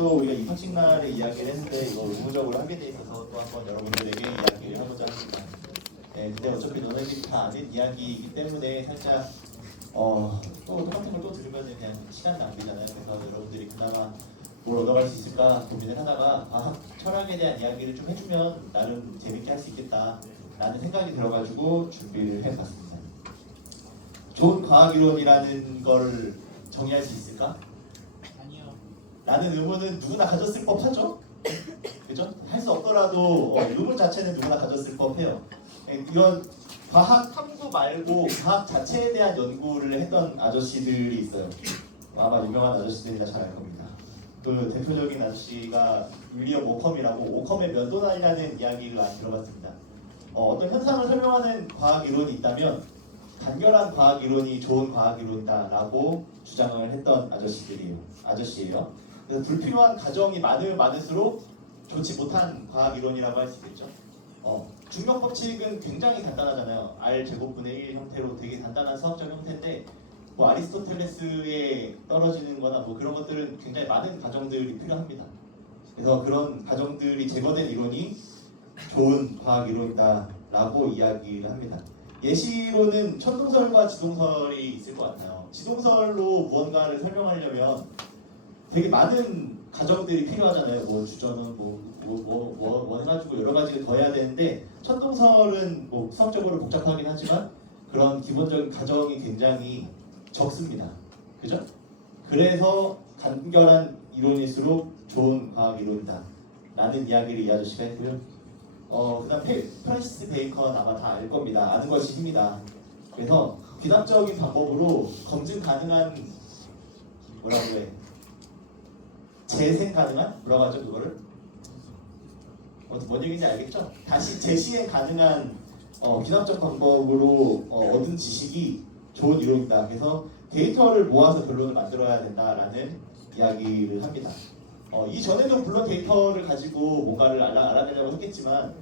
전에도 우리가 입학식 날에 이야기를 했는데 이거 의무적으로 하게 돼 있어서 또 한번 여러분들에게 이야기를 하고자 합니다. 네, 근데 어차피 너네들이 다 아는 이야기이기 때문에 살짝 또 똑같은 걸 또 들으면 그냥 시간 낭비잖아요. 그래서 여러분들이 그나마 뭘 얻어갈 수 있을까 고민을 하다가 과학 철학에 대한 이야기를 좀 해주면 나름 재밌게 할 수 있겠다 라는 생각이 들어가지고 준비를 해봤습니다. 좋은 과학 이론이라는 걸 정의할 수 있을까? 아니요. 라는 의문은 누구나 가졌을 법하죠? 그죠? 할 수 없더라도 의문 자체는 누구나 가졌을 법해요. 이런 과학 탐구 말고 과학 자체에 대한 연구를 했던 아저씨들이 있어요. 아마 유명한 아저씨들이나 잘 알 겁니다. 그 대표적인 아저씨가 윌리엄 오컴이라고 오컴의 면도날이라는 이야기를 많이 들어봤습니다. 어떤 현상을 설명하는 과학 이론이 있다면 간결한 과학 이론이 좋은 과학 이론이다라고 주장을 했던 아저씨예요. 그래서 불필요한 가정이 많으면 많을수록 좋지 못한 과학 이론이라고 할 수 있겠죠. 중력 법칙은 굉장히 간단하잖아요. R 제곱분의 1 형태로 되게 간단한 수학적 형태인데 뭐 아리스토텔레스에 떨어지는거나 뭐 그런 것들은 굉장히 많은 가정들이 필요합니다. 그래서 그런 가정들이 제거된 이론이 좋은 과학 이론이다라고 이야기를 합니다. 예시로는 천동설과 지동설이 있을 것 같아요. 지동설로 무언가를 설명하려면 되게 많은 가정들이 필요하잖아요. 뭐 주저는 뭐 해가지고 여러 가지를 더해야 되는데 천동설은 뭐 수학적으로 복잡하긴 하지만 그런 기본적인 가정이 굉장히 적습니다. 그죠? 그래서 간결한 이론일수록 좋은 과학 이론이다 라는 이야기를 이 아저씨가 했고요. 그 다음 프란시스 베이컨 아마 다 알 겁니다. 아는 것이 힘이다. 그래서 귀납적인 방법으로 검증 가능한 뭐라고 해? 재생 가능한? 뭐라고 하죠 그거를? 뭔 얘기인지 알겠죠? 다시 재시행 가능한 귀납적 방법으로 얻은 지식이 좋은 이론이다. 그래서 데이터를 모아서 결론을 만들어야 된다라는 이야기를 합니다. 이전에도 물론 데이터를 가지고 뭔가를 알아내려고 했겠지만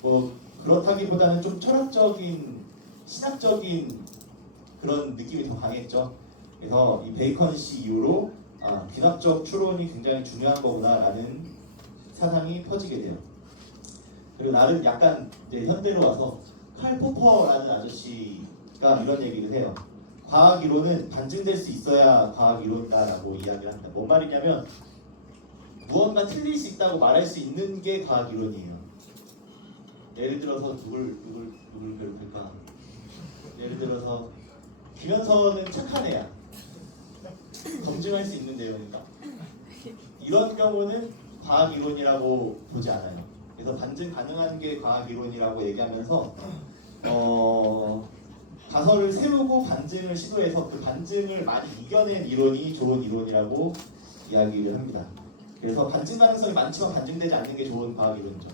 뭐 그렇다기보다는 좀 철학적인, 신학적인 그런 느낌이 더 강했죠. 그래서 이 베이컨 씨 이후로 귀납적 추론이 굉장히 중요한 거구나라는 사상이 퍼지게 돼요. 그리고 나름 약간 이제 현대로 와서 칼 포퍼라는 아저씨가 이런 얘기를 해요. 과학 이론은 반증될 수 있어야 과학 이론이다라고 이야기를 합니다. 뭔 말이냐면 무언가 틀릴 수 있다고 말할 수 있는 게 과학 이론이에요. 예를 들어서 누굴 괴롭힐까? 예를 들어서 김현선은 착한 애야. 검증할 수 있는 내용인가? 이런 경우는 과학 이론이라고 보지 않아요. 그래서 반증 가능한 게 과학 이론이라고 얘기하면서 가설을 세우고 반증을 시도해서 그 반증을 많이 이겨낸 이론이 좋은 이론이라고 이야기를 합니다. 그래서 반증 가능성이 많지만 반증되지 않는 게 좋은 과학 이론이죠.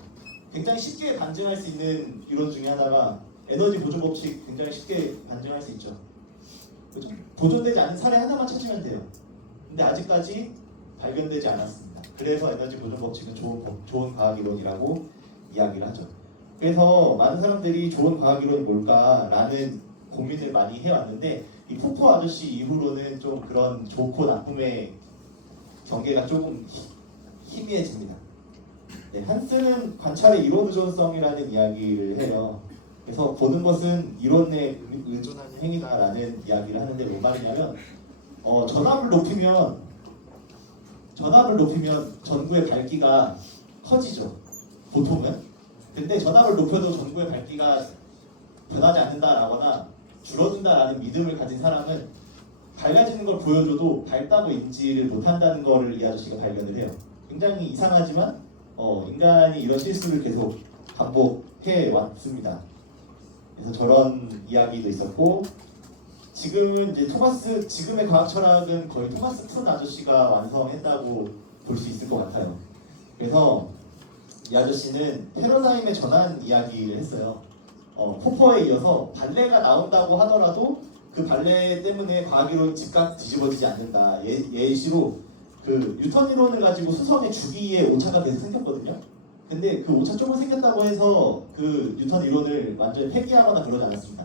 굉장히 쉽게 반증할 수 있는 이론 중에 하나가 에너지 보존 법칙. 굉장히 쉽게 반증할 수 있죠. 그렇죠? 보존되지 않은 사례 하나만 찾으면 돼요. 근데 아직까지 발견되지 않았습니다. 그래서 에너지 보존 법칙은 좋은 과학 이론이라고 이야기를 하죠. 그래서 많은 사람들이 좋은 과학 이론이 뭘까라는 고민을 많이 해왔는데 이 포퍼 아저씨 이후로는 좀 그런 좋고 나쁨의 경계가 조금 희미해집니다. 네, 한스는 관찰의 이론 의존성이라는 이야기를 해요. 그래서 보는 것은 이론에 의존하는 행위다라는 이야기를 하는데 뭔 말이냐면 전압을 높이면 전구의 밝기가 커지죠. 보통은. 근데 전압을 높여도 전구의 밝기가 변하지 않는다라거나 줄어든다라는 믿음을 가진 사람은 밝아지는 걸 보여줘도 밝다고 인지를 못한다는 것을 이 아저씨가 발견을 해요. 굉장히 이상하지만 인간이 이런 실수를 계속 반복해 왔습니다. 그래서 저런 이야기도 있었고 지금은 이제 지금의 과학 철학은 거의 토마스 푼 아저씨가 완성했다고 볼 수 있을 것 같아요. 그래서 이 아저씨는 패러다임의 전환 이야기를 했어요. 포퍼에 이어서 발레가 나온다고 하더라도 그 발레 때문에 과학이론 즉각 뒤집어지지 않는다. 예시로 그 뉴턴 이론을 가지고 수성의 주기에 오차가 계속 생겼거든요. 근데 그 오차 조금 생겼다고 해서 그 뉴턴 이론을 완전히 폐기하거나 그러지 않았습니다.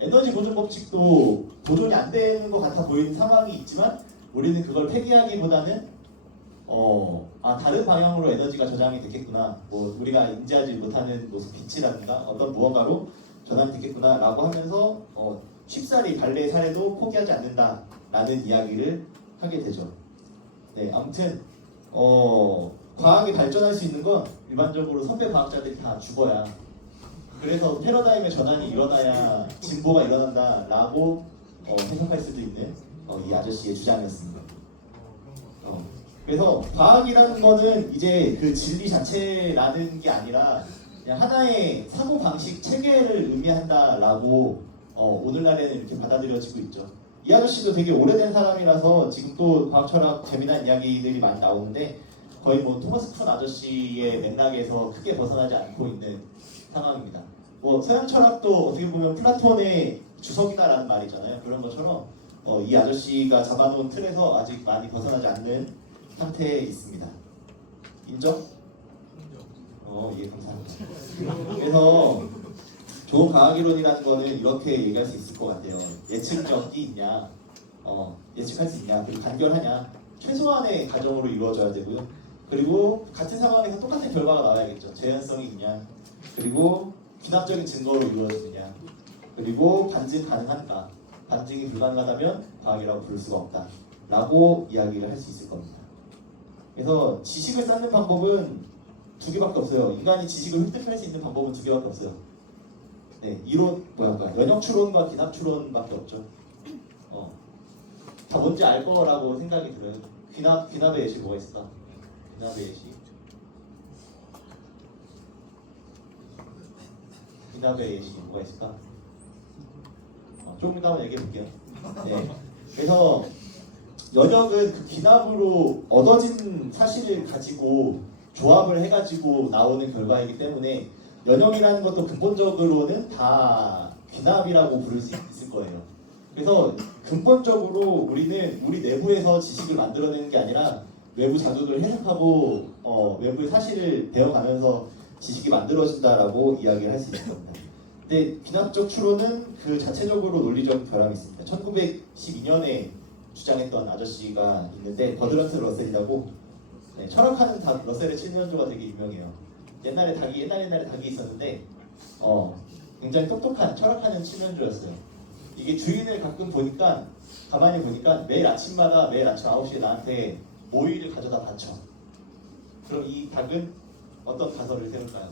에너지 보존 법칙도 보존이 안 되는 것 같아 보이는 상황이 있지만 우리는 그걸 폐기하기보다는 다른 방향으로 에너지가 저장이 됐겠구나. 뭐 우리가 인지하지 못하는 무슨 빛이라든가 어떤 무언가로 전환이 됐겠구나라고 하면서 쉽사리 발레의 사례도 포기하지 않는다라는 이야기를 하게 되죠. 네, 아무튼 과학이 발전할 수 있는 건 일반적으로 선배 과학자들이 다 죽어야, 그래서 패러다임의 전환이 일어나야 진보가 일어난다라고 해석할 수도 있는 이 아저씨의 주장이었습니다. 그래서 과학이라는 거는 이제 그 진리 자체라는 게 아니라 그냥 하나의 사고 방식 체계를 의미한다라고 오늘날에는 이렇게 받아들여지고 있죠. 이 아저씨도 되게 오래된 사람이라서 지금 또 과학 철학 재미난 이야기들이 많이 나오는데 거의 뭐 토마스 쿤 아저씨의 맥락에서 크게 벗어나지 않고 있는 상황입니다. 뭐 서양 철학도 어떻게 보면 플라톤의 주석이다라는 말이잖아요. 그런 것처럼 이 아저씨가 잡아놓은 틀에서 아직 많이 벗어나지 않는 상태에 있습니다. 인정? 예, 감사합니다. 그래서 좋은 과학이론이라는 거는 이렇게 얘기할 수 있을 것 같아요. 예측력이 있냐, 예측할 수 있냐, 그리고 간결하냐, 최소한의 가정으로 이루어져야 되고요. 그리고 같은 상황에서 똑같은 결과가 나와야겠죠. 재현성이 있냐, 그리고 귀납적인 증거로 이루어지느냐, 그리고 반증 가능한가, 반증이 불가능하다면 과학이라고 부를 수가 없다 라고 이야기를 할 수 있을 겁니다. 그래서 지식을 쌓는 방법은 두 개밖에 없어요. 인간이 지식을 획득할 수 있는 방법은 두 개밖에 없어요. 네, 이론, 연역 추론과 기납 추론밖에 없죠. 다 뭔지 알 거라고 생각이 들어요. 귀납의 예시 뭐가 있을까? 귀납의 예시. 귀납의 예시 뭐가 있을까? 조금 이따 한번 얘기해 볼게요. 네. 그래서 연역은 그 귀납으로 얻어진 사실을 가지고 조합을 해가지고 나오는 결과이기 때문에 연역이라는 것도 근본적으로는 다 귀납이라고 부를 수 있을 거예요. 그래서 근본적으로 우리는 우리 내부에서 지식을 만들어내는 게 아니라 외부 자극을 해석하고 외부의 사실을 배워가면서 지식이 만들어진다라고 이야기를 할 수 있을 겁니다. 근데 귀납적 추론은 그 자체적으로 논리적 결함이 있습니다. 1912년에 주장했던 아저씨가 있는데 버드런트 러셀이라고, 네, 철학하는 러셀의 칠면조가 되게 유명해요. 옛날에 닭이 있었는데 굉장히 똑똑한 철학하는 칠면조였어요. 이게 주인을 가끔 보니까 가만히 보니까 매일 아침 9시에 나한테 모이를 가져다 바쳐. 그럼 이 닭은 어떤 가설을 세울까요?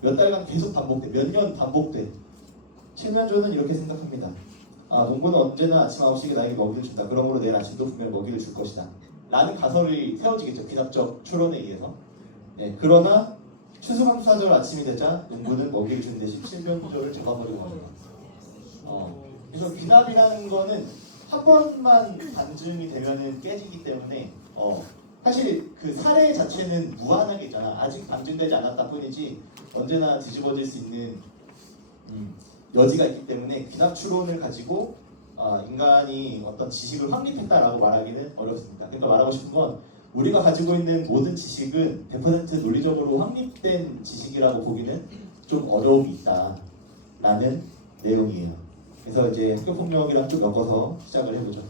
몇 달간 계속 반복돼, 몇 년 반복돼. 칠면조는 이렇게 생각합니다. 농부는 언제나 아침 9시에 나에게 먹이를 준다. 그러므로 내일 아침도 분명 먹이를 줄 것이다. 라는 가설이 세워지겠죠. 귀납적 추론에 의해서. 네, 그러나 추수감사절 아침이 되자 농부는 먹이를 주는 대신 칠면조를 잡아버리고 합니다. 그래서 귀납이라는 거는 한 번만 반증이 되면은 깨지기 때문에 사실 그 사례 자체는 무한하게 있잖아. 아직 반증되지 않았다 뿐이지 언제나 뒤집어질 수 있는 여지가 있기 때문에 귀납 추론을 가지고 인간이 어떤 지식을 확립했다라고 말하기는 어렵습니다. 그러니까 말하고 싶은 건 우리가 가지고 있는 모든 지식은 100% 논리적으로 확립된 지식이라고 보기는 좀 어려움이 있다라는 내용이에요. 그래서 이제 학교폭력이랑 좀 엮어서 시작을 해보죠.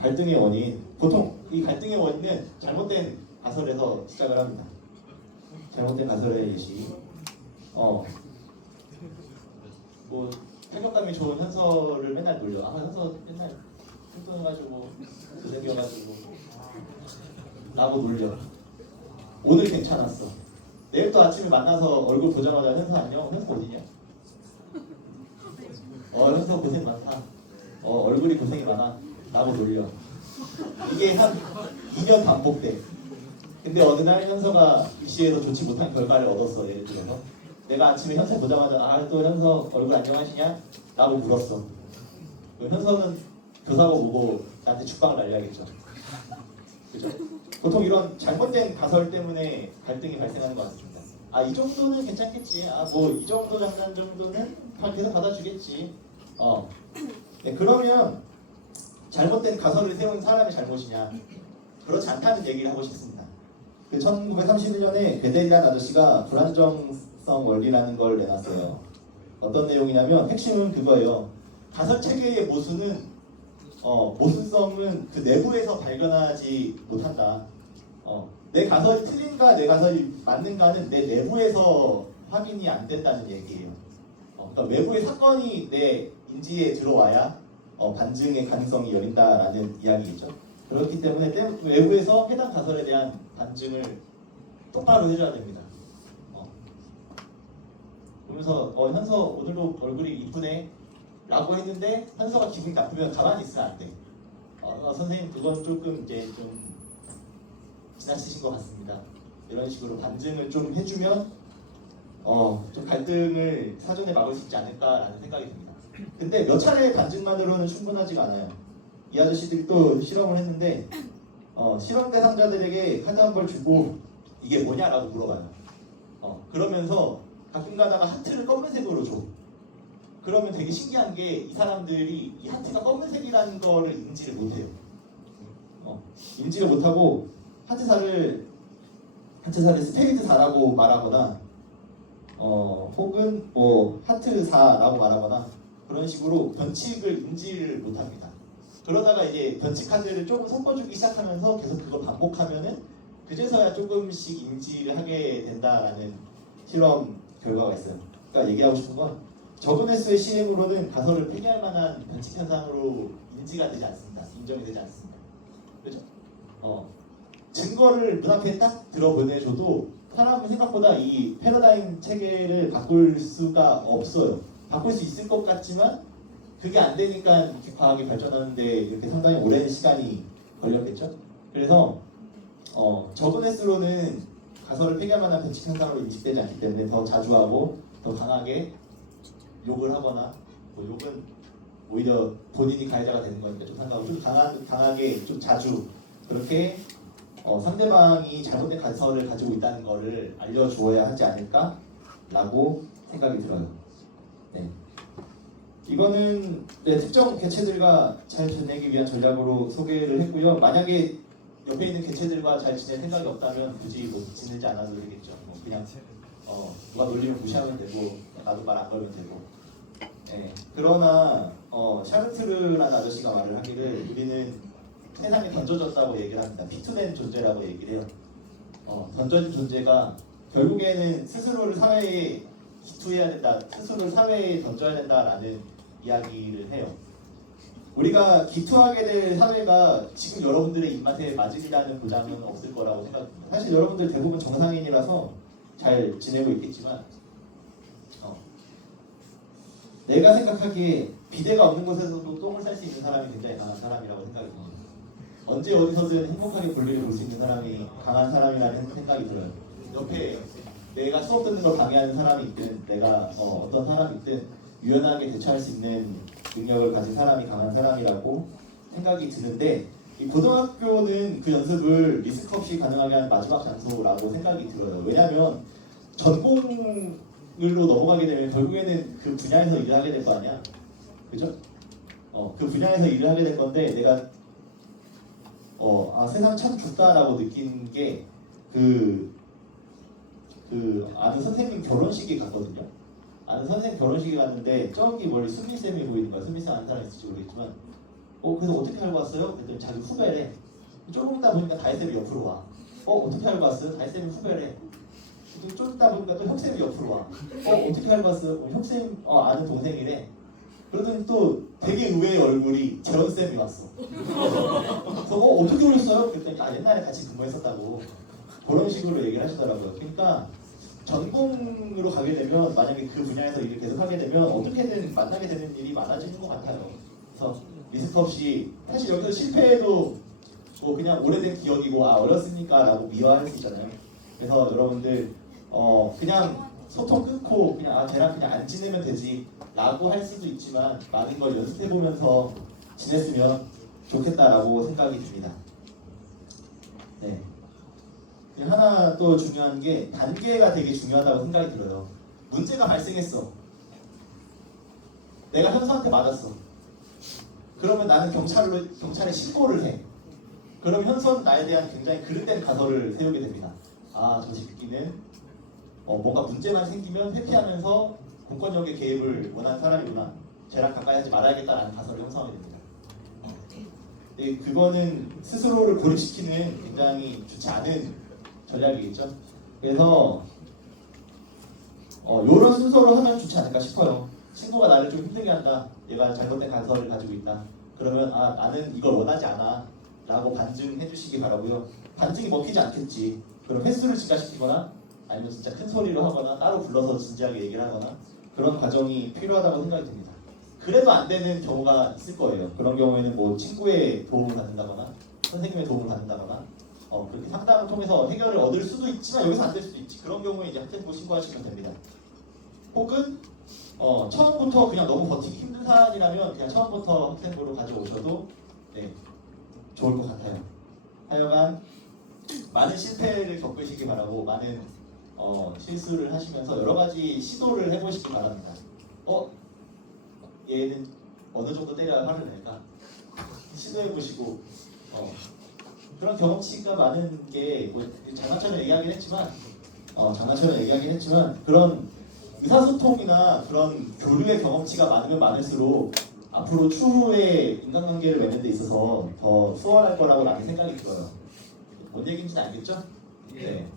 갈등의 원인. 보통 이 갈등의 원인은 잘못된 가설에서 시작을 합니다. 잘못된 가설의 예시. 뭐 타격감이 좋은 현서를 맨날 놀려. 현서 맨날 뚱뚱해가지고 잘생겨가지고 라고 놀려. 오늘 괜찮았어. 내일 또 아침에 만나서 얼굴 보자마자 현서 안녕. 현서 어디냐? 현서 고생 많다. 얼굴이 고생이 많아. 라고 놀려. 이게 한 2년 반복돼. 근데 어느 날 현서가 입시에서 좋지 못한 결과를 얻었어. 예를 들어서 내가 아침에 현서 보자마자 또 현서 얼굴 안녕하시냐? 라고 물었어. 현서는 교사고 뭐고 나한테 죽방을 날려야겠죠. 그죠? 보통 이런 잘못된 가설 때문에 갈등이 발생하는 것 같습니다. 이 정도는 괜찮겠지. 뭐 이 정도 장난 정도는 계속 받아주겠지. 네, 그러면 잘못된 가설을 세운 사람의 잘못이냐? 그렇지 않다는 얘기를 하고 싶습니다. 1931년에 베델리안 아저씨가 불안정성 원리라는 걸 내놨어요. 어떤 내용이냐면 핵심은 그거예요. 가설 체계의 모순은 모순성은 그 내부에서 발견하지 못한다. 내 가설이 틀린가 내 가설이 맞는가는 내 내부에서 확인이 안 된다는 얘기예요. 그러니까 외부의 사건이 내 인지에 들어와야 반증의 가능성이 열린다라는 이야기겠죠. 그렇기 때문에 외부에서 해당 가설에 대한 반증을 똑바로 해줘야 됩니다. 그러면서 현서 오늘도 얼굴이 이쁘네 라고 했는데 현서가 기분이 나쁘면 가만히 있으면 안 돼. 선생님 그건 조금 이제 좀 지나치신 것 같습니다. 이런 식으로 반증을 좀 해주면 좀 갈등을 사전에 막을 수 있지 않을까라는 생각이 듭니다. 근데 몇 차례 반증만으로는 충분하지가 않아요. 이 아저씨들이 또 실험을 했는데 실험 대상자들에게 카드 한 벌 주고 이게 뭐냐라고 물어봐요. 그러면서 가끔 가다가 하트를 검은색으로 줘. 그러면 되게 신기한 게 이 사람들이 이 하트가 검은색이라는 거를 인지를 못해요. 인지를 못하고 하트사를 스페이드 4라고 말하거나 혹은 뭐 하트 4라고 말하거나 그런 식으로 변칙을 인지를 못합니다. 그러다가 이제 변칙 카드를 조금 섞어주기 시작하면서 계속 그걸 반복하면은 그제서야 조금씩 인지를 하게 된다라는 실험 결과가 있어요. 그러니까 얘기하고 싶은 건 적은 횟수의 시행으로는 가설을 폐기할 만한 변칙 현상으로 인지가 되지 않습니다. 인정이 되지 않습니다. 그렇죠? 증거를 눈앞에 딱 들어보내줘도 사람은 생각보다 이 패러다임 체계를 바꿀 수가 없어요. 바꿀 수 있을 것 같지만 그게 안 되니까 이렇게 과학이 발전하는데 이렇게 상당히 오랜 시간이 걸렸겠죠. 그래서 적은 횟수로는 가설을 폐기할 만한 변칙 현상으로 인식되지 않기 때문에 더 자주 하고 더 강하게 욕을 하거나 뭐 욕은 오히려 본인이 가해자가 되는 거니까 좀 상관없고 좀 강하게 좀 자주 그렇게 상대방이 잘못된 가설을 가지고 있다는 거를 알려주어야 하지 않을까라고 생각이 들어요. 네. 이거는 특정 개체들과 잘 지내기 위한 전략으로 소개를 했고요. 만약에 옆에 있는 개체들과 잘 지낼 생각이 없다면 굳이 뭐 지내지 않아도 되겠죠. 뭐 그냥 누가 놀리면 무시하면 되고 나도 말 안 걸면 되고. 네. 그러나 샤르트르라는 아저씨가 말을 하기를 우리는 세상에 던져졌다고 얘기를 합니다. 피투된 존재라고 얘기를 해요. 던져진 존재가 결국에는 스스로를 사회에 기투해야 된다, 스스로를 사회에 던져야 된다라는 이야기를 해요. 우리가 기투하게 될 사회가 지금 여러분들의 입맛에 맞으리라는 보장은 없을 거라고 생각합니다. 사실 여러분들 대부분 정상인이라서 잘 지내고 있겠지만 내가 생각하기에 비대가 없는 곳에서도 똥을 쌀 수 있는 사람이 굉장히 강한 사람이라고 생각이 듭니다. 언제 어디서든 행복하게 볼일을 볼 수 있는 사람이 강한 사람이라는 생각이 들어요. 옆에 내가 수업 듣는 걸 방해하는 사람이 있든 내가 어떤 사람이 있든 유연하게 대처할 수 있는 능력을 가진 사람이 강한 사람이라고 생각이 드는데 이 고등학교는 그 연습을 리스크 없이 가능하게 하는 마지막 장소라고 생각이 들어요. 왜냐하면 전공으로 넘어가게 되면 결국에는 그 분야에서 일을 하게 될 거 아니야. 그죠? 그 분야에서 일을 하게 될 건데 내가 세상 참 좁다라고 느낀 게 아는 선생님 결혼식에 갔거든요. 아는 선생님 결혼식에 갔는데 저기 멀리 수미쌤이 보이는 거야. 수미쌤 아는 사람 있을지 모르겠지만 그래서 어떻게 알고 왔어요? 그랬더니 자기 후배래. 조금 있다 보니까 다혜쌤이 옆으로 와. 어떻게 알고 왔어요? 다혜쌤이 후배래. 좀 있다 보니까 또 혁쌤이 옆으로 와. 어떻게 알고 왔어요? 혁쌤 아는 동생이래. 그러더니 또 되게 의외의 얼굴이 재원쌤이 왔어. 그래서 어떻게 오셨어요? 그랬더니 옛날에 같이 근무했었다고 그런 식으로 얘기를 하시더라고요. 그러니까 전공으로 가게 되면 만약에 그 분야에서 일을 계속 하게 되면 어떻게든 만나게 되는 일이 많아지는 것 같아요. 그래서 리스크 없이 사실 여기서 실패해도 뭐 그냥 오래된 기억이고 어렸으니까 라고 미화할 수 있잖아요. 그래서 여러분들 그냥 소통 끊고 그냥 쟤랑 그냥 안 지내면 되지 라고 할 수도 있지만 많은 걸 연습해보면서 지냈으면 좋겠다라고 생각이 듭니다. 네. 하나 또 중요한 게 단계가 되게 중요하다고 생각이 들어요. 문제가 발생했어. 내가 현서한테 맞았어. 그러면 나는 경찰에 신고를 해. 그럼 현서는 나에 대한 굉장히 그릇된 가설을 세우게 됩니다. 저 새끼는 뭔가 문제만 생기면 회피하면서 공권력의 개입을 원하는 사람이구나. 쟤랑 가까이 하지 말아야겠다라는 가설을 형성하게 됩니다. 근데 그거는 스스로를 고립시키는 굉장히 좋지 않은 전략이겠죠. 그래서 이런 순서로 하면 좋지 않을까 싶어요. 친구가 나를 좀 힘들게 한다. 얘가 잘못된 간설을 가지고 있다. 그러면 나는 이걸 원하지 않아 라고 반증해 주시기 바라고요. 반증이 먹히지 않겠지. 그럼 횟수를 증가시키거나 아니면 진짜 큰 소리로 하거나 따로 불러서 진지하게 얘기를 하거나 그런 과정이 필요하다고 생각이 듭니다. 그래도 안 되는 경우가 있을 거예요. 그런 경우에는 뭐 친구의 도움을 받는다거나 선생님의 도움을 받는다거나 그렇게 상담을 통해서 해결을 얻을 수도 있지만 여기서 안 될 수도 있지. 그런 경우에 이제 학생부 신고하시면 됩니다. 혹은 처음부터 그냥 너무 버티기 힘든 사안이라면 그냥 처음부터 학생부로 가져오셔도 네, 좋을 것 같아요. 하여간 많은 실패를 겪으시기 바라고 많은 실수를 하시면서 여러 가지 시도를 해보시기 바랍니다. 얘는 어느 정도 때려야 화를 낼까? 시도해보시고 그런 경험치가 많은 게 뭐 장난처럼 얘기하긴 했지만 그런 의사소통이나 그런 교류의 경험치가 많으면 많을수록 앞으로 추후에 인간관계를 맺는 데 있어서 더 수월할 거라고 나는 생각이 들어요. 뭔 얘기인지는 알겠죠? 네.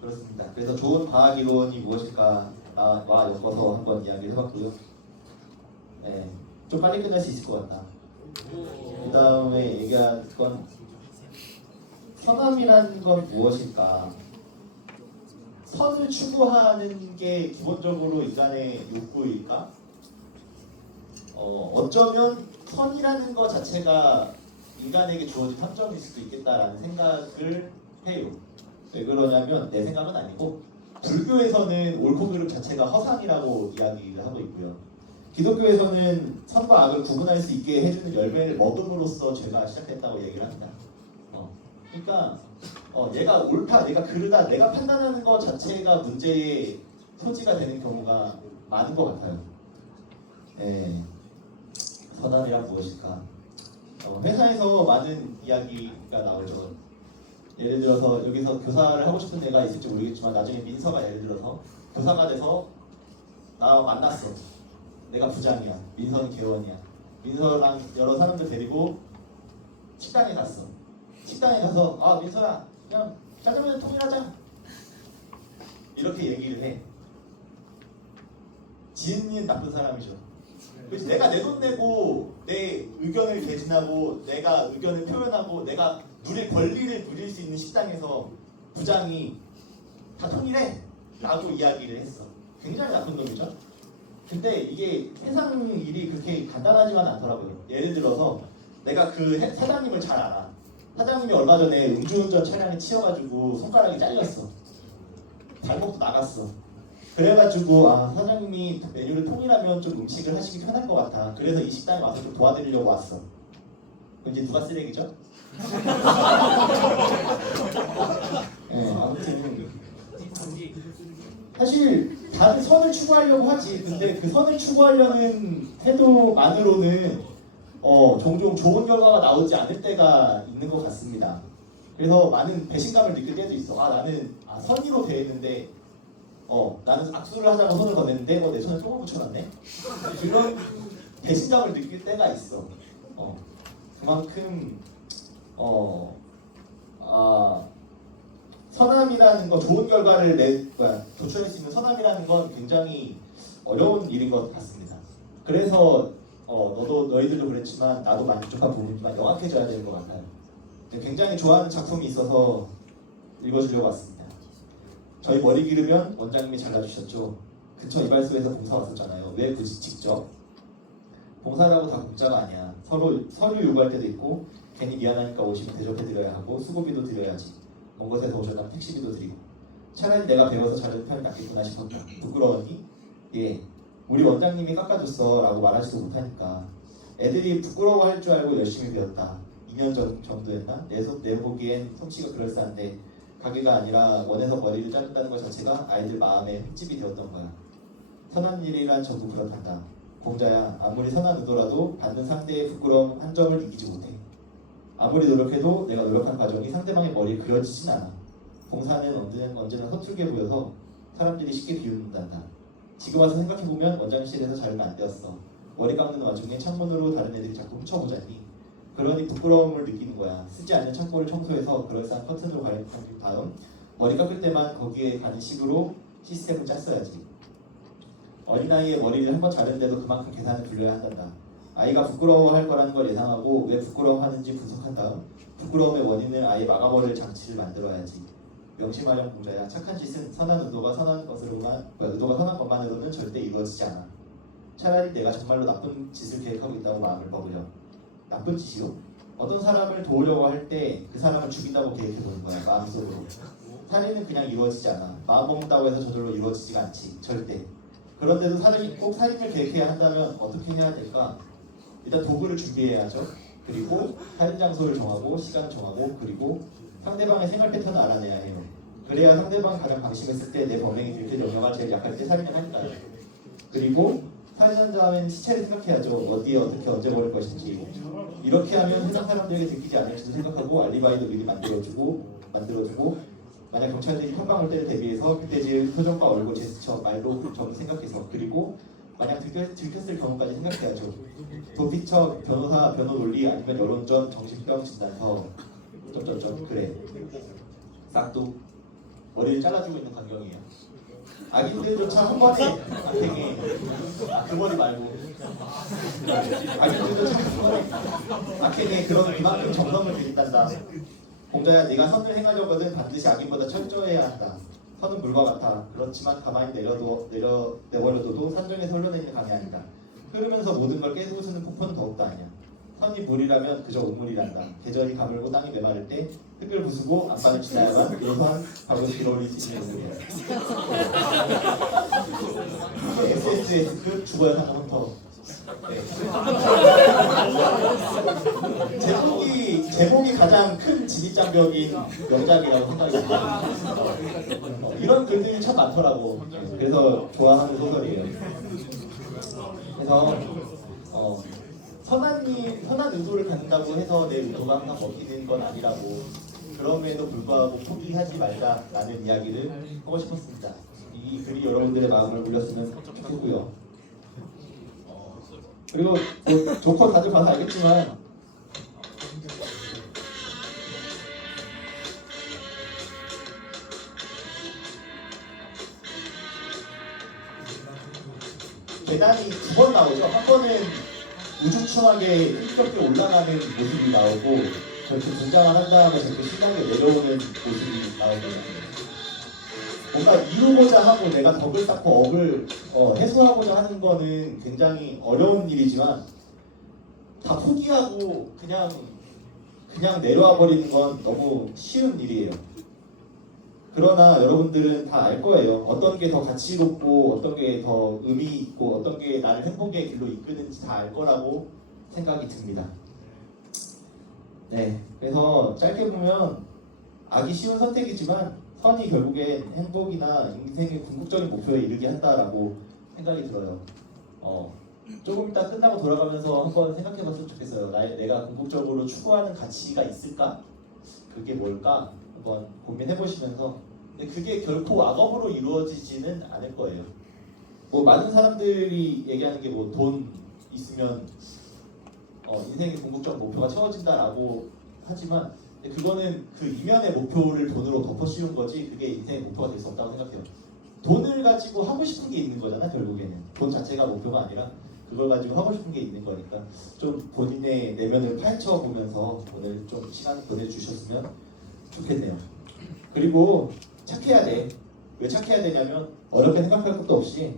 그렇습니다. 그래서 좋은 과학 이론이 무엇일까와 엮어서 한번 이야기를 해봤고요. 네, 좀 빨리 끝날 수 있을 것 같다. 그 다음에 얘기할 건 선함이라는 건 무엇일까? 선을 추구하는 게 기본적으로 인간의 욕구일까? 어쩌면 선이라는 것 자체가 인간에게 주어진 함정일 수도 있겠다라는 생각을 해요. 왜 그러냐면 내 생각은 아니고 불교에서는 옳고 그름 자체가 허상이라고 이야기를 하고 있고요. 기독교에서는 선과 악을 구분할 수 있게 해주는 열매를 먹음으로써 죄가 시작됐다고 얘기를 합니다. 그러니까 얘가 옳다, 얘가 그르다, 내가 판단하는 것 자체가 문제의 소지가 되는 경우가 많은 것 같아요. 선함이란 무엇일까? 회사에서 많은 이야기가 나오죠. 예를 들어서 여기서 교사를 하고 싶은 애가 있을지 모르겠지만 나중에 민서가 예를 들어서 교사가 돼서 나 만났어. 내가 부장이야. 민서는 개원이야. 민서랑 여러 사람들 데리고 식당에 갔어. 식당에 가서 민서야 그냥 짜장면 통일하자 이렇게 얘기를 해. 지은이는 나쁜 사람이죠. 그래서 내가 내 돈 내고 내 의견을 개진하고 내가 의견을 표현하고 내가 누릴 권리를 누릴 수 있는 식당에서 부장이 다 통일해 라고 이야기를 했어. 굉장히 나쁜 놈이죠. 근데 이게 세상 일이 그렇게 간단하지만 않더라고요. 예를 들어서 내가 그 사장님을 잘 알아. 사장님이 얼마 전에 음주운전 차량에 치여가지고 손가락이 잘렸어. 발목도 나갔어. 그래가지고 사장님이 메뉴를 통일하면 좀 음식을 하시기 편할 것 같아. 그래서 이 식당에 와서 좀 도와드리려고 왔어. 그럼 이제 누가 쓰레기죠? 아무튼 사실 다들 선을 추구하려고 하지. 근데 그 선을 추구하려는 태도만으로는 종종 좋은 결과가 나오지 않을 때가 있는 것 같습니다. 그래서 많은 배신감을 느낄 때도 있어. 나는 선의로 대했는데 나는 악수를 하자고 손을 건넸는데 내 손에 똥을 붙여놨네. 이런 배신감을 느낄 때가 있어. 그만큼 선함이라는 거, 좋은 결과를 도출할 수 있는 선함이라는 건 굉장히 어려운 일인 것 같습니다. 그래서 너희들도 그랬지만 나도 만족한 부분이지만 명확해져야 되는 것 같아요. 굉장히 좋아하는 작품이 있어서 읽어주려고 왔습니다. 저희 머리 기르면 원장님이 잘라주셨죠. 근처 이발소에서 봉사 왔었잖아요. 왜 굳이 직접? 봉사라고 다 공짜가 아니야. 서류 요구할 때도 있고 괜히 미안하니까 오시면 대접해드려야 하고 수고비도 드려야지. 먼 곳에서 오셨다면 택시비도 드리고. 차라리 내가 배워서 자르는 편이 낫겠구나 싶었다. 부끄러웠니? 예. 우리 원장님이 깎아줬어 라고 말하지도 못하니까. 애들이 부끄러워할 줄 알고 열심히 배웠다. 2년 정도였나? 내 보기엔 솜씨가 그럴싸한데 가게가 아니라 원해서 머리를 자른다는 것 자체가 아이들 마음에 흠집이 되었던 거야. 선한 일이란 전부 그렇단다. 공자야, 아무리 선한 의도라도 받는 상대의 부끄러움 한 점을 이기지 못해. 아무리 노력해도 내가 노력한 과정이 상대방의 머리에 그려지진 않아. 봉사는 언제나 서툴게 보여서 사람들이 쉽게 비웃는단다. 지금 와서 생각해보면 원장실에서 자르면 안 되었어. 머리 깎는 와중에 창문으로 다른 애들이 자꾸 훔쳐보자니 그러니 부끄러움을 느끼는 거야. 쓰지 않는 창고를 청소해서 그럴싸한 커튼으로 가린 다음 머리 깎을 때만 거기에 가는 식으로 시스템을 짰어야지. 어린아이의 머리를 한 번 자르는데도 그만큼 계산을 굴려야 한단다. 아이가 부끄러워할 거라는 걸 예상하고 왜 부끄러워하는지 분석한 다음 부끄러움의 원인을 아예 막아버릴 장치를 만들어야지. 명심하렴 공자야. 착한 짓은 선한 의도가 선한 것만으로는 절대 이루어지지 않아. 차라리 내가 정말로 나쁜 짓을 계획하고 있다고 마음을 먹으려. 나쁜 짓이요? 어떤 사람을 도우려고 할 때 그 사람을 죽인다고 계획해보는 거야. 마음속으로. 살인은 그냥 이루어지지 않아. 마음먹는다고 해서 저절로 이루어지지가 않지. 절대. 그런데도 꼭 살인을 계획해야 한다면 어떻게 해야 될까? 일단 도구를 준비해야죠. 그리고 살인 장소를 정하고 시간을 정하고 그리고 상대방의 생활 패턴을 알아내야 해요. 그래야 상대방이 가장 방심했을 때 내 범행이 들킬 영역가 제일 약할 때 살인을 하니까요. 그리고 살인한 다음엔 시체를 생각해야죠. 어디에 어떻게 언제 버릴 것인지. 이렇게 하면 세상 사람들에게 들키지 않을지도 생각하고 알리바이도 미리 만들어주고 만약 경찰들이 형광을 때를 대비해서 그때 지을 표정과 얼굴, 제스처, 말로 전부 생각해서 그리고 만약 들켰을 경우까지 생각해야죠. 도피처, 변호사, 변호 논리 아니면 여론전, 정신병 진단서 그래 싹둑 머리를 잘라주고 있는 광경이에요. 악인들조차 한 번에 악행에 그 머리 말고 악인들조차 한 번에 악행에 그만큼 정성을 들인단다. 공자야, 네가 선을 행하려거든 반드시 악인보다 철저해야 한다. 선은 물과 같아. 그렇지만 가만히 내버려둬도 산중에서 흘러내리는 강이 아니다. 흐르면서 모든 걸 깨부수는 폭포는 더욱더 아니야. 선이 물이라면 그저 우물이란다. 계절이 가물고 땅이 메마를 때 흙을 부수고 안반을 지나야만 요소한 밥을 길어올릴 수 있는 우물이야. SSS급 죽어야 하는 헌터. 제목이 가장 큰 진입장벽인 명작이라고 생각이 듭니다. 이런 글들이 참 많더라고. 그래서 좋아하는 소설이에요. 그래서 선한 의도를 갖는다고 해서 내 의도가 항상 먹히는 건 아니라고. 그럼에도 불구하고 포기하지 말자라는 이야기를 하고 싶었습니다. 이 글이 여러분들의 마음을 울렸으면 좋겠고요. 그리고 뭐 조커 다들 봐서 알겠지만 계단이 두 번 나오죠. 한 번은 우중충하게 힘겹게 올라가는 모습이 나오고 저렇게 등장을 한 다음에 저렇게 신나게 내려오는 모습이 나오거든요. 뭔가 이루고자 하고 내가 덕을 쌓고 억을 해소하고자 하는 거는 굉장히 어려운 일이지만 다 포기하고 그냥 내려와 버리는 건 너무 쉬운 일이에요. 그러나 여러분들은 다 알 거예요. 어떤 게 더 가치롭고 어떤 게 더 의미 있고 어떤 게 나를 행복의 길로 이끄는지 다 알 거라고 생각이 듭니다. 네, 그래서 짧게 보면 악이 쉬운 선택이지만 선이 결국엔 행복이나 인생의 궁극적인 목표에 이르게 한다라고 생각이 들어요. 조금 이따 끝나고 돌아가면서 한번 생각해봤으면 좋겠어요. 내가 궁극적으로 추구하는 가치가 있을까? 그게 뭘까? 한번 고민해보시면서 근데 그게 결코 악업으로 이루어지지는 않을 거예요. 뭐 많은 사람들이 얘기하는 게 뭐 돈 있으면 인생의 궁극적 목표가 채워진다라고 하지만 그거는 그 이면의 목표를 돈으로 덮어 씌운 거지 그게 인생의 목표가 될 수 없다고 생각해요. 돈을 가지고 하고 싶은 게 있는 거잖아. 결국에는 돈 자체가 목표가 아니라 그걸 가지고 하고 싶은 게 있는 거니까 좀 본인의 내면을 파헤쳐 보면서 오늘 좀 시간 보내주셨으면 좋겠네요. 그리고 착해야 돼. 왜 착해야 되냐면 어렵게 생각할 것도 없이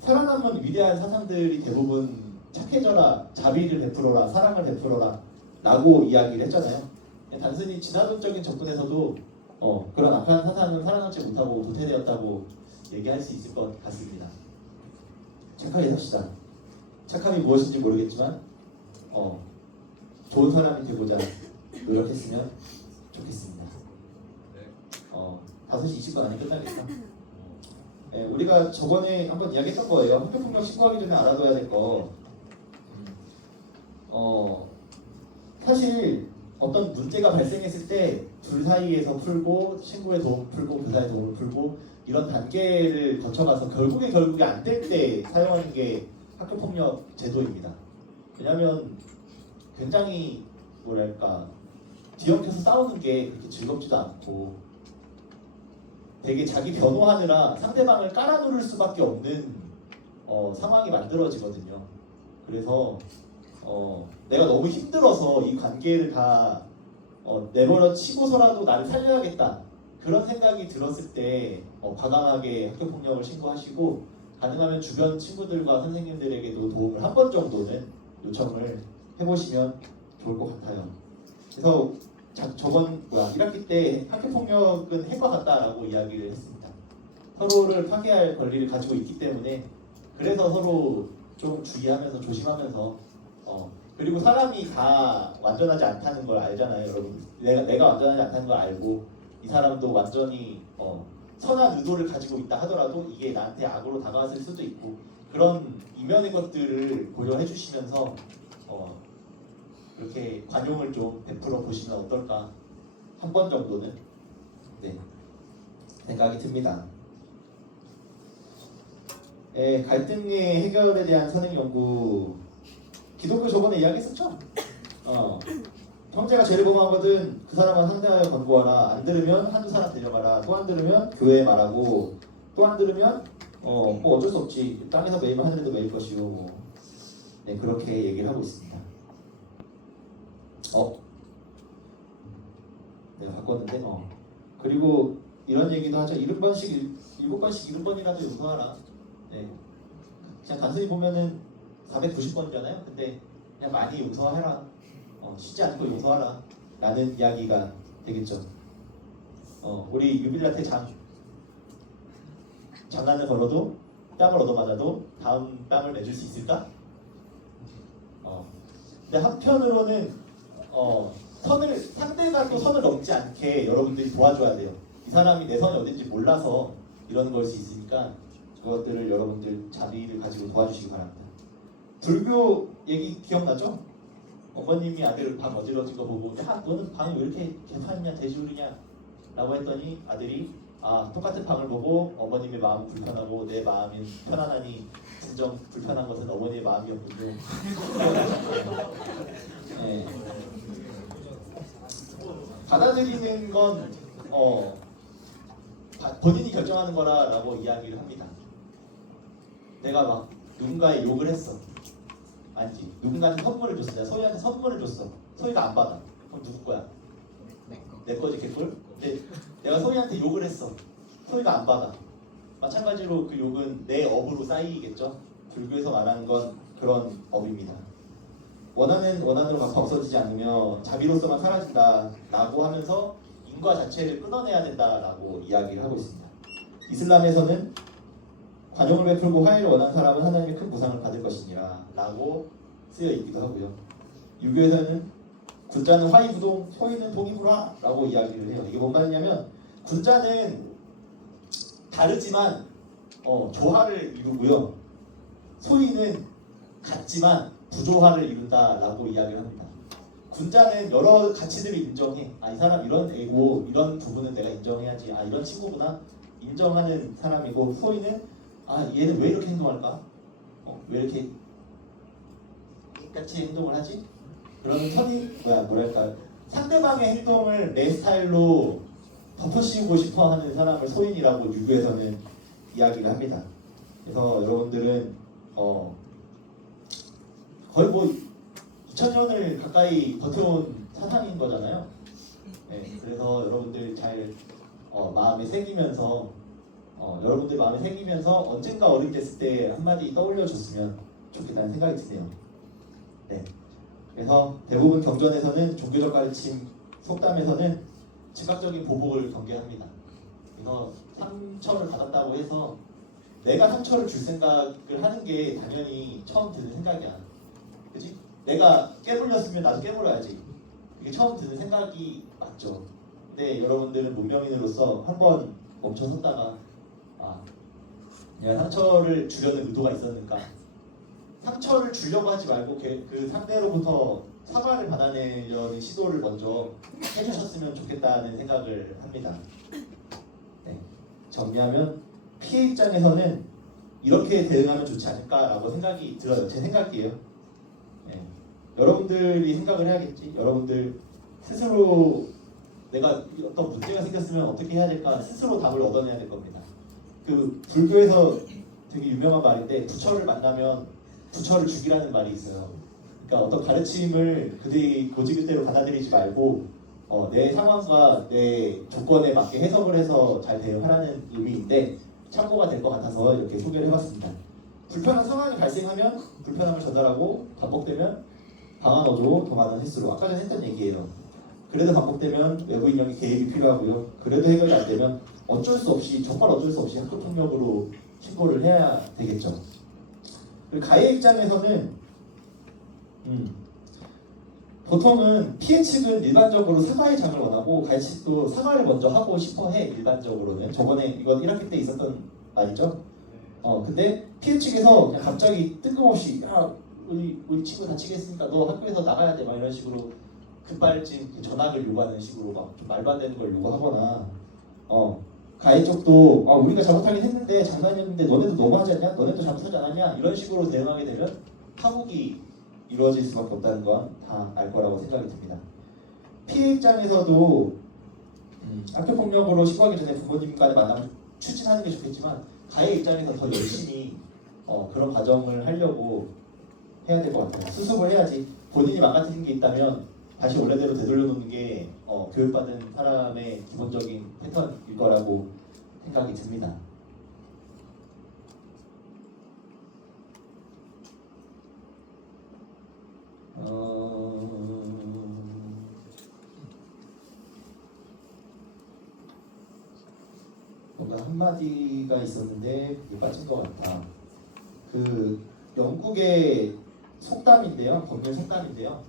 살아남은 위대한 사상들이 대부분 착해져라, 자비를 베풀어라, 사랑을 베풀어라 라고 이야기를 했잖아요. 단순히 진화론적인 접근에서도 그런 악한 사상은 살아남지 못하고 도태되었다고 얘기할 수 있을 것 같습니다. 착하게 삽시다. 착함이 무엇인지 모르겠지만 좋은 사람이 되고자 노력했으면 좋겠습니다. 5시 20분 안에 끝나겠다. 네, 우리가 저번에 한번 이야기했던 거예요. 학교폭력 신고하기 전에 알아둬야 될 거. 사실 어떤 문제가 발생했을 때 둘 사이에서 풀고 친구의 도움을 풀고 그 사이의 도움을 풀고 이런 단계를 거쳐가서 결국에 안 될 때 사용하는 게 학교폭력 제도입니다. 왜냐하면 굉장히 뭐랄까 뒤엉켜서 싸우는 게 그렇게 즐겁지도 않고 되게 자기 변호하느라 상대방을 깔아누를 수밖에 없는 상황이 만들어지거든요. 그래서 내가 너무 힘들어서 이 관계를 다 내버려 치고서라도 나를 살려야겠다 그런 생각이 들었을 때 과감하게 학교폭력을 신고하시고 가능하면 주변 친구들과 선생님들에게도 도움을 한 번 정도는 요청을 해보시면 좋을 것 같아요. 그래서 저번 1학기 때 학교폭력은 핵과 같다라고 이야기를 했습니다. 서로를 파괴할 권리를 가지고 있기 때문에 그래서 서로 좀 주의하면서 조심하면서 그리고 사람이 다 완전하지 않다는 걸 알잖아요, 여러분. 내가 완전하지 않다는 걸 알고 이 사람도 완전히 선한 의도를 가지고 있다 하더라도 이게 나한테 악으로 다가왔을 수도 있고 그런 이면의 것들을 고려해 주시면서 그렇게 관용을 좀 베풀어 보시면 어떨까 한 번 정도는 생각이 듭니다. 갈등의 해결에 대한 선행 연구 기독교 저번에 이야기했었죠? 형제가 죄를 범하거든 그 사람은 상대하여 권고하라. 안 들으면 한두 사람 데려가라. 또 안 들으면 교회에 말하고 또 안 들으면 뭐 어쩔 수 없지. 땅에서 매이면 하늘에도 매일 것이고 그렇게 얘기를 하고 있습니다. 내가 바꿨는데 그리고 이런 얘기도 하죠. 7번씩 7번이라도 용서하라. 그냥 단순히 보면은 490번이잖아요. 근데 그냥 많이 용서해라. 쉬지 않고 용서하라. 라는 이야기가 되겠죠. 우리 유빈한테 장난을 걸어도 뺨을 얻어맞아도 다음 뺨을 맺을 수 있을까? 근데 한편으로는 상대가 또 선을 넘지 않게 여러분들이 도와줘야 돼요. 이 사람이 내 선이 어딘지 몰라서 이러는 걸 수 있으니까 그것들을 여러분들 자비를 가지고 도와주시기 바랍니다. 불교 얘기 기억나죠? 어머님이 아들 방 어지러진 거 보고 야 너는 방이 왜 이렇게 개판이냐 돼지우리냐 라고 했더니 아들이 똑같은 방을 보고 어머님의 마음은 불편하고 내 마음이 편안하니 진정 불편한 것은 어머니의 마음이었군요. 받아들이는 건 본인이 결정하는 거라고 이야기를 합니다. 내가 막 누군가의 욕을 했어. 아니지. 누군가한테 선물을 줬어. 내가 소희한테 선물을 줬어. 소희가 안 받아. 그럼 누구 거야? 내 거지 개꿀? 근데 내가 소희한테 욕을 했어. 소희가 안 받아. 마찬가지로 그 욕은 내 업으로 쌓이겠죠. 불교에서 말하는 건 그런 업입니다. 원한으로 갚아 없어지지 않으며 자비로서만 사라진다 라고 하면서 인과 자체를 끊어내야 된다라고 이야기를 하고 있습니다. 이슬람에서는 관용을 베풀고 화해를 원하는 사람은 하나님의 큰 보상을 받을 것이니라 라고 쓰여 있기도 하고요. 유교에서는 군자는 화이부동, 소위는 동이부라 라고 이야기를 해요. 이게 뭔 말이냐면 군자는 다르지만 조화를 이루고요. 소위는 같지만 부조화를 이룬다라고 이야기를 합니다. 군자는 여러 가치들을 인정해. 이 사람 이런 애고 이런 부분은 내가 인정해야지. 이런 친구구나 인정하는 사람이고 소위는 얘는 왜 이렇게 행동할까? 왜 이렇게 똑같이 행동을 하지? 그런 뭐랄까 상대방의 행동을 내 스타일로 덮어씌우고 싶어하는 사람을 소인이라고 유교에서는 이야기를 합니다. 그래서 여러분들은 거의 2000년을 가까이 버텨온 사상인 거잖아요. 그래서 여러분들 잘 마음에 새기면서 여러분들 마음에 새기면서 언젠가 어른이 됐을 때 한마디 떠올려줬으면 좋겠다는 생각이 드네요. 그래서 대부분 경전에서는 종교적 가르침, 속담에서는 즉각적인 보복을 경계합니다. 그래서 상처를 받았다고 해서 내가 상처를 줄 생각을 하는 게 당연히 처음 드는 생각이야. 그치? 내가 깨물렸으면 나도 깨물어야지. 이게 처음 드는 생각이 맞죠. 근데 여러분들은 문명인으로서 한번 멈춰섰다가 내가 상처를 주려는 의도가 있었는가? 상처를 주려고 하지 말고 그 상대로부터 사과를 받아내려는 시도를 먼저 해주셨으면 좋겠다는 생각을 합니다. 정리하면 피해 입장에서는 이렇게 대응하면 좋지 않을까라고 생각이 들어요. 제 생각이에요. 여러분들이 생각을 해야겠지. 여러분들 스스로 내가 어떤 문제가 생겼으면 어떻게 해야 될까 스스로 답을 얻어내야 될 겁니다. 그 불교에서 되게 유명한 말인데 부처를 만나면 부처를 죽이라는 말이 있어요. 그러니까 어떤 가르침을 그들이 고지그대로 받아들이지 말고 내 상황과 내 조건에 맞게 해석을 해서 잘 대응하라는 의미인데 참고가 될 것 같아서 이렇게 소개를 해봤습니다. 불편한 상황이 발생하면 불편함을 전달하고 반복되면 방한 어조 더 많은 횟수로 아까 전에 했던 얘기예요. 그래도 반복되면 외부 인력의 개입이 필요하고요. 그래도 해결이 안 되면 어쩔 수 없이 정말 어쩔 수 없이 학교폭력으로 신고를 해야 되겠죠. 그리고 가해 입장에서는 보통은 피해 측은 일반적으로 사과의 장을 원하고 가해 측도 사과를 먼저 하고 싶어해. 일반적으로는 저번에 이건 1학기 때 있었던 말이죠. 근데 피해 측에서 그냥 갑자기 뜬금없이 야 우리 친구 다치겠으니까 너 학교에서 나가야 돼 막 이런 식으로 급발진 전학을 요구하는 식으로 막 좀 말도 안 되는 걸 요구하거나 가해 쪽도 우리가 잘못하긴 했는데 장난이었는데 너네도 너무하지 않냐? 너네도 잘못하지 않았냐? 이런 식으로 대응하게 되면 파국이 이루어질 수밖에 없다는 건 다 알 거라고 생각이 듭니다. 피해 입장에서도 학교폭력으로 신고하기 전에 부모님 간의 만남을 추진하는 게 좋겠지만 가해 입장에서 더 열심히 그런 과정을 하려고 해야 될 것 같아요. 수습을 해야지. 본인이 망가뜨린 게 있다면 다시 원래대로 되돌려 놓는 게 교육받은 사람의 기본적인 패턴일 거라고 생각이 듭니다. 뭔가 한마디가 있었는데 그게 빠진 것 같다. 그 영국의 속담인데요, 법률 속담인데요.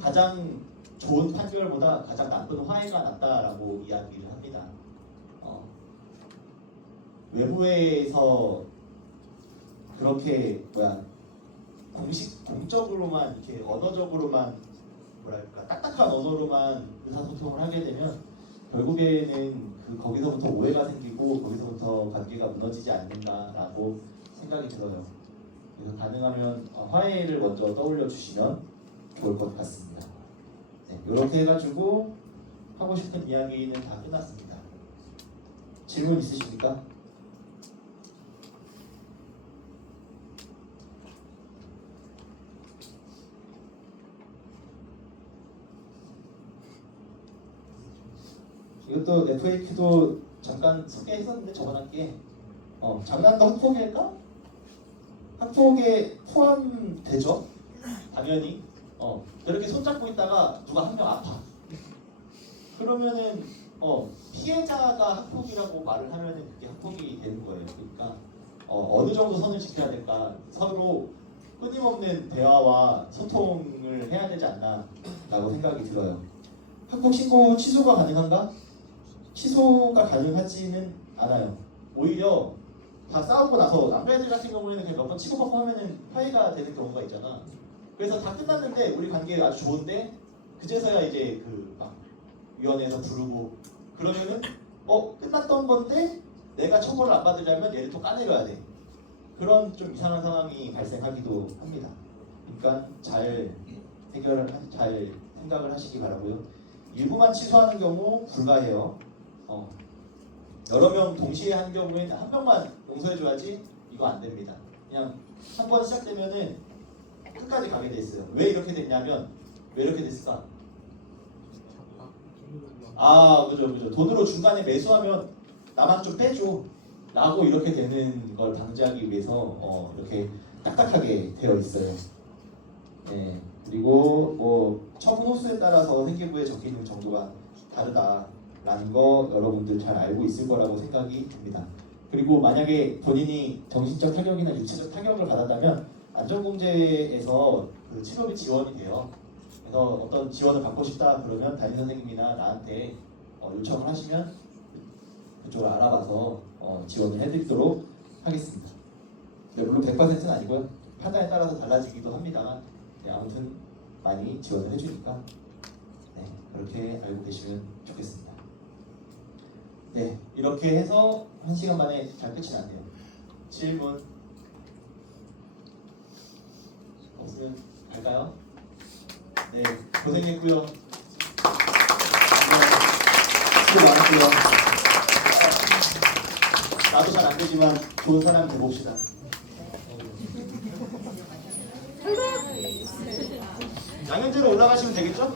가장 좋은 판결보다 가장 나쁜 화해가 낫다라고 이야기를 합니다. 외부에서 그렇게 공적으로만 이렇게 언어적으로만 딱딱한 언어로만 의사소통을 하게 되면 결국에는 거기서부터 오해가 생기고 거기서부터 관계가 무너지지 않는가라고 생각이 들어요. 그래서 가능하면 화해를 먼저 떠올려 주시면 좋을 것 같습니다. 네, 이렇게 해가지고 하고 싶은 이야기는 다 끝났습니다. 질문 있으십니까? 이것도 FAQ도 잠깐 소개했었는데 저번 학기에 장난도 학폭일까? 학폭에 포함되죠? 당연히 이렇게 손잡고 있다가 누가 한 명 아파 그러면은 피해자가 학폭이라고 말을 하면은 그게 학폭이 되는 거예요. 그러니까 어느 정도 선을 지켜야 될까 서로 끊임없는 대화와 소통을 해야 되지 않나라고 생각이 들어요. 학폭 신고 취소가 가능한가? 취소가 가능하지는 않아요. 오히려 다 싸우고 나서 남자 애들 같은 경우에는 그냥 몇 번 치고받고 하면은 화해가 되는 경우가 있잖아. 그래서 다 끝났는데 우리 관계 아주 좋은데 그제서야 이제 막 위원회에서 부르고 그러면은 끝났던 건데 내가 처벌을 안 받으려면 얘를 또 까내려야 돼. 그런 좀 이상한 상황이 발생하기도 합니다. 그러니까 잘 생각을 하시기 바라고요. 일부만 취소하는 경우 불가해요. 여러 명 동시에 한 경우에는 한 명만 용서해줘야지 이거 안 됩니다. 그냥 한 번 시작되면은 끝까지 가게 돼 있어요. 왜 이렇게 됐냐면 왜 이렇게 됐을까? 그죠. 돈으로 중간에 매수하면 나만 좀 빼줘 라고 이렇게 되는 걸 방지하기 위해서 이렇게 딱딱하게 되어 있어요. 네. 그리고 처분 호수에 따라서 생계부에 적히는 정도가 다르다라는 거 여러분들 잘 알고 있을 거라고 생각이 듭니다. 그리고 만약에 본인이 정신적 타격이나 육체적 타격을 받았다면 안전공제에서 그 치료비 지원이 돼요. 그래서 어떤 지원을 받고 싶다 그러면 담임 선생님이나 나한테 요청을 하시면 그쪽을 알아봐서 지원을 해드리도록 하겠습니다. 네, 물론 100%는 아니고요. 판단에 따라서 달라지기도 합니다만 아무튼 많이 지원을 해주니까 그렇게 알고 계시면 좋겠습니다. 네, 이렇게 해서 1시간 만에 잘 끝이 났네요. 질문 없으면 갈까요? 네, 고생했고요. 네, 수고 많았고요. 나도 잘 안 되지만 좋은 사람이 돼봅시다. 양현재로 올라가시면 되겠죠?